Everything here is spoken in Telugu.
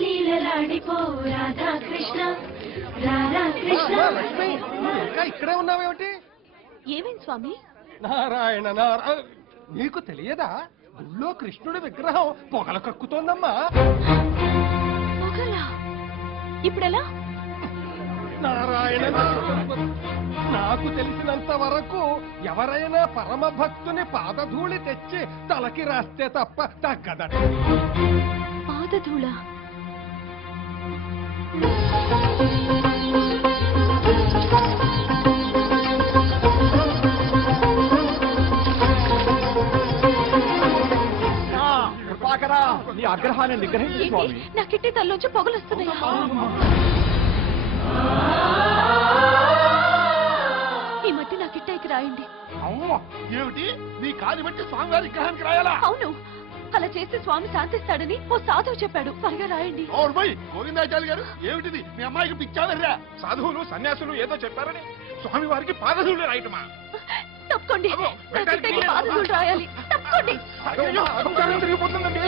లీలలాడిపో రాధా కృష్ణ రాధా కృష్ణ. ఇంకా ఇక్కడే ఉన్నావేమిటి? ఏమేం స్వామి? నారాయణ నారాయణ, నీకు తెలియదా? గుళ్ళో కృష్ణుడి విగ్రహం పొగల కక్కుతోందమ్మా. పొగలా? ఇప్పుడెలా? నారాయణ నాకు తెలిసినంత వరకు ఎవరైనా పరమ భక్తుని పాదధూళి తెచ్చి తలకి రాస్తే తప్ప తగ్గదట. పాదధూళ? నీ ఆగ్రహాన్ని నిగ్రహించు స్వామి. నా కిట్టి తల్లోంచి పొగలు వస్తున్నాయి. ఈ మట్టి నా కిట్టయికి రాయండి. ఏమిటి? నీ కాలి బట్టి స్వామివారి విగ్రహానికి రాయాలా? అవును, అలా చేస్తే స్వామి శాంతిస్తాడని ఓ సాధువు చెప్పాడు. త్వరగా రాయండి. గోవిందాచార్య గారు, ఏమిటిది? మీ అమ్మాయికి పిచ్చావర్రా? సాధువులు సన్యాసులు ఏదో చెప్పారని స్వామి వారికి పాదధూళి రాయటమా? తప్పుకోండి, నా కిట్టయికి పాదధూళి రాయాలి. తప్పుకోండి. తిరిగిపోతుందండి.